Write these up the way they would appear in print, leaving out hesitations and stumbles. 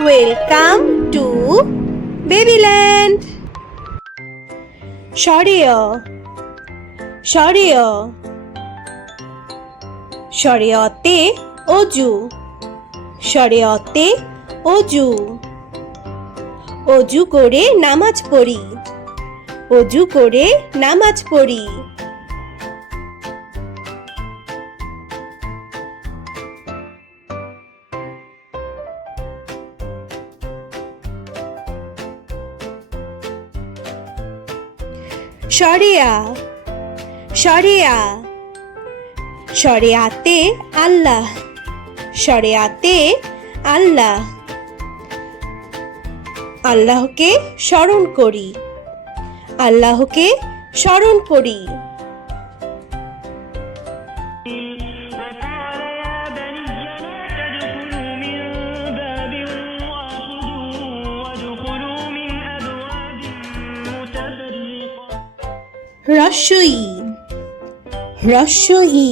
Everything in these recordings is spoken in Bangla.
Welcome to Babyland. সরিয় সরিয় শরিয়তে অজু শরিয়তে অজু অজু করে নামাজ পড়ি অজু করে নামাজ পড়ি শরিয়া শরিয়া শরিয়াতে আল্লাহ শরিয়াতে আল্লাহ আল্লাহকে স্মরণ করি আল্লাহকে স্মরণ করি রস্যই রস্যই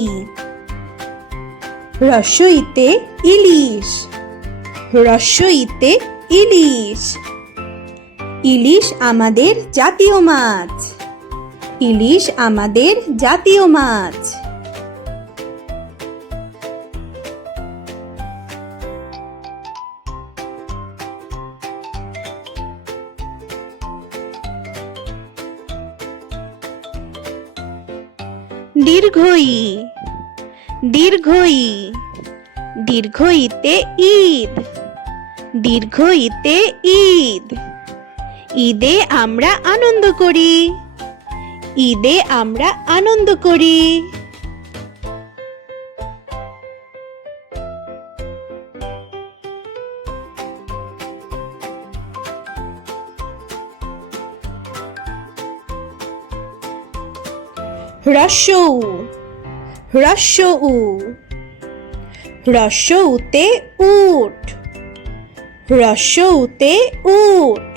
রস্যইতে ইলিশ রস্যইতে ইলিশ ইলিশ আমাদের জাতীয় মাছ ইলিশ আমাদের জাতীয় মাছ দীর্ঘই দীর্ঘই দীর্ঘইতে ঈদ দীর্ঘইতে ঈদ ঈদে আমরা আনন্দ করি ঈদে আমরা আনন্দ করি রস্যৌ রস্যৌ রস্যৌতে উট রস্যৌতে উট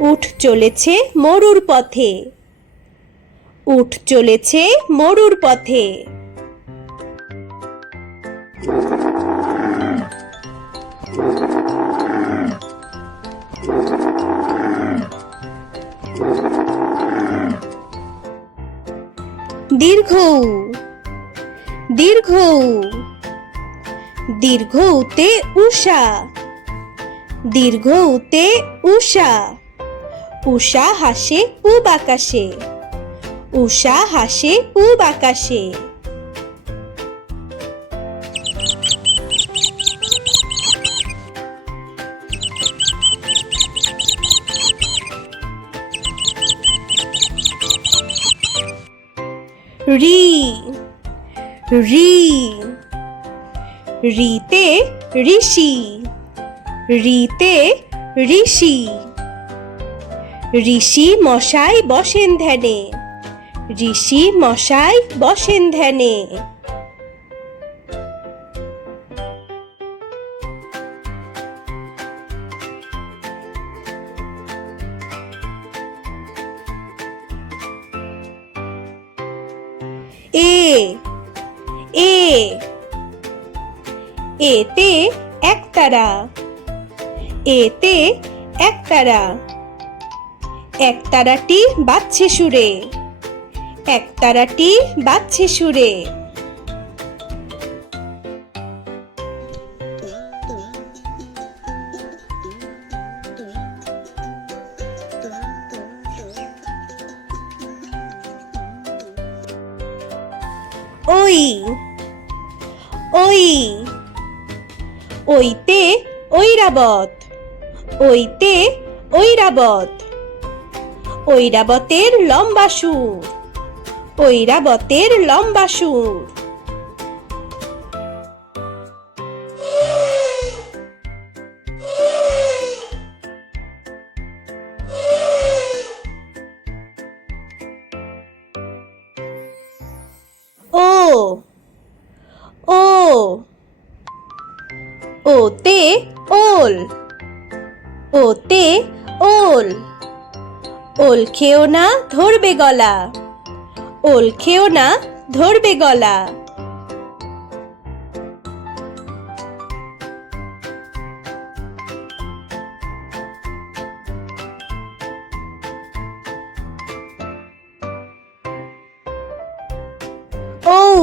উট চলেছে মরুর পথে উট চলেছে মরুর পথে দীর্ঘ দীর্ঘ দীর্ঘতে উষা দীর্ঘতে উষা উষা হাসে পূব আকাশে উষা হাসে পূব আকাশে রি রি রিতে ঋষি রিতে ঋষি ঋষি মশাই বসেন ধ্যানে ঋষি মশাই বসেন ধ্যানে এ এ এতে একতারা এতে একতারা একতারাটি বাজছে সুরে একতারাটি বাজছে সুরে ওই ওই ওইতে ঐরাবত ওইতে ঐরাবত ঐরাবতের লম্বা সুর ঐরাবতের লম্বা সুর ও ও ওতে ওল ওতে ওল ওল খেও না ধরবে গলা ওল খেও না ধরবে গলা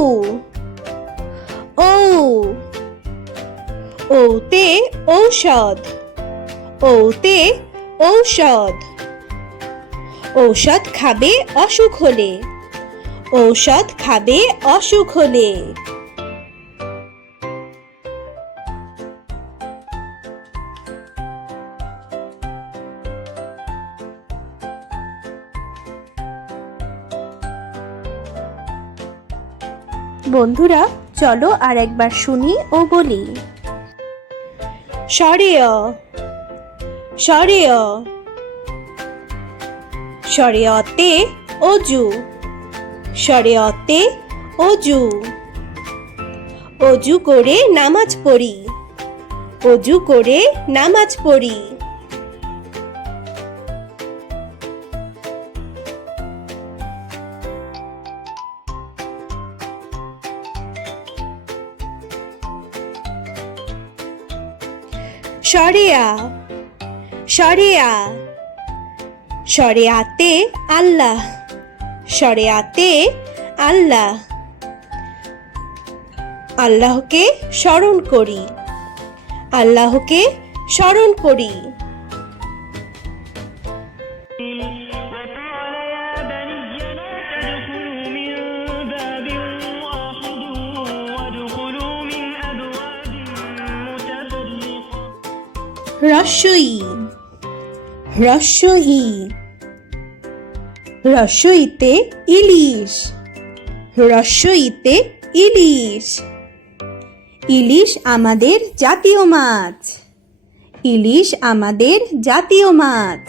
ঔ ঔতে ঔষধ ঔতে ঔষধ ঔষধ খাবে অসুখ হলে ঔষধ খাবে অসুখ হলে বন্ধুরা চলো আর একবার শুনি ও বলি। সরেয় সরেয় সরেয়তে অজু সরেয়তে অজু অজু করে নামাজ পড়ি অজু করে নামাজ পড়ি শরিয়া শরিয়া শরিয়াতে আল্লাহ শরিয়াতে আল্লাহ আল্লাহকে স্মরণ করি আল্লাহকে স্মরণ করি রস্যই রস্যই রস্যইতে ইলিশ রস্যইতে ইলিশ ইলিশ আমাদের জাতীয় মাছ ইলিশ আমাদের জাতীয় মাছ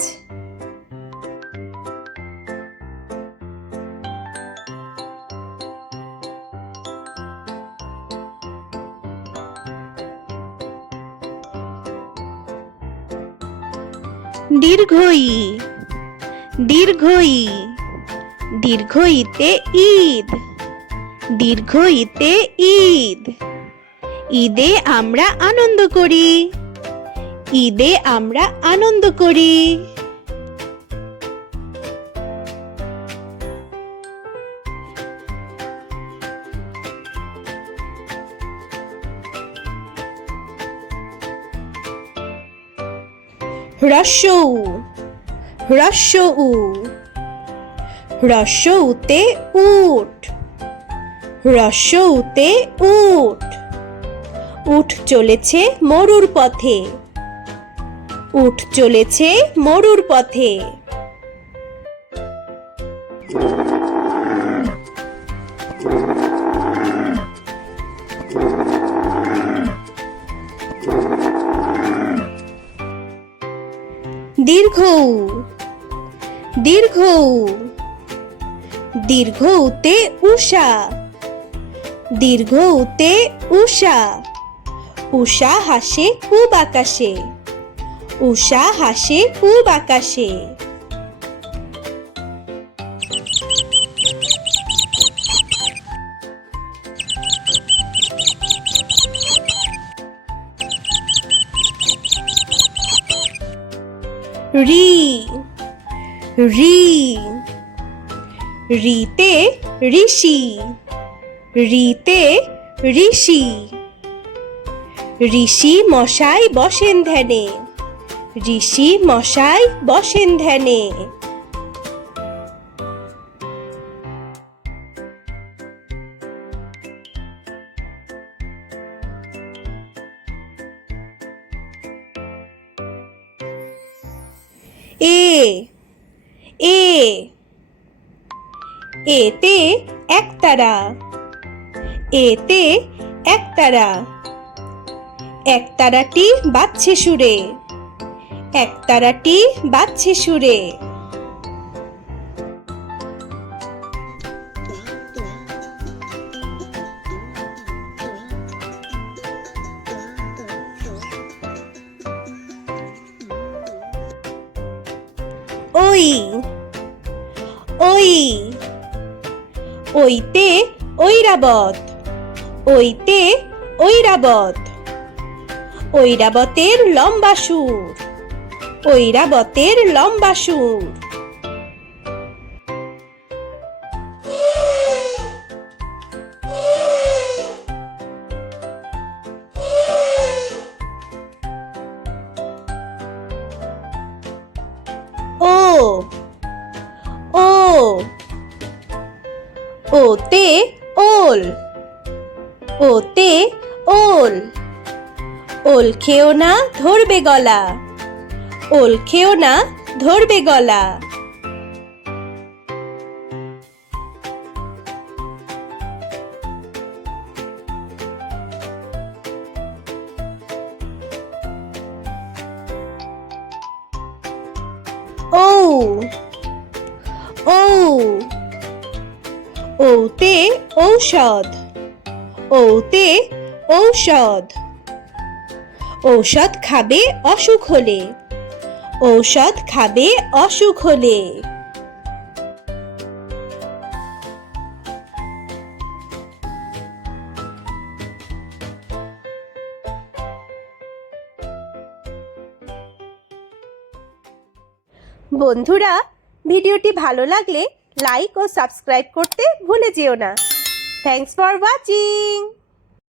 দীর্ঘই দীর্ঘই দীর্ঘইতে ঈদ দীর্ঘইতে ঈদ ঈদে আমরা আনন্দ করি ঈদে আমরা আনন্দ করি রস্যৌ রস্যৌ রস্যৌতে উট রস্যৌতে উট উট চলেছে মরুর পথে উট চলেছে মরুর পথে দীর্ঘ দীর্ঘ দীর্ঘতে উষা দীর্ঘতে উষা উষা হাসে পূব আকাশে উষা হাসে পূব আকাশে রি রি রিতে ঋষি রিতে ঋষি ঋষি মশাই বসেন ধ্যানে ঋষি মশাই বসেন ধ্যানে এ এ এতে একতারা এতে একতারা একতারাটি বাজছে সুরে একতারাটি বাজছে সুরে ওই ওই ওইতে ঐরাবত ওইতে ঐরাবত ঐরাবতের লম্বা সুর ঐরাবতের লম্বা সুর ও ওতে ওল, ওতে ওল। ওল খেও না ধরবে গলা, ওল খেও না ধরবে গলা। ও ও ওতে ঔষধ, ওতে ঔষধ। ঔষধ খাবে অসুখ হলে, ঔষধ খাবে অসুখ হলে। বন্ধুরা, ভিডিওটি ভালো লাগলে লাইক ও সাবস্ক্রাইব করতে ভুলে যেও না। Thanks for watching.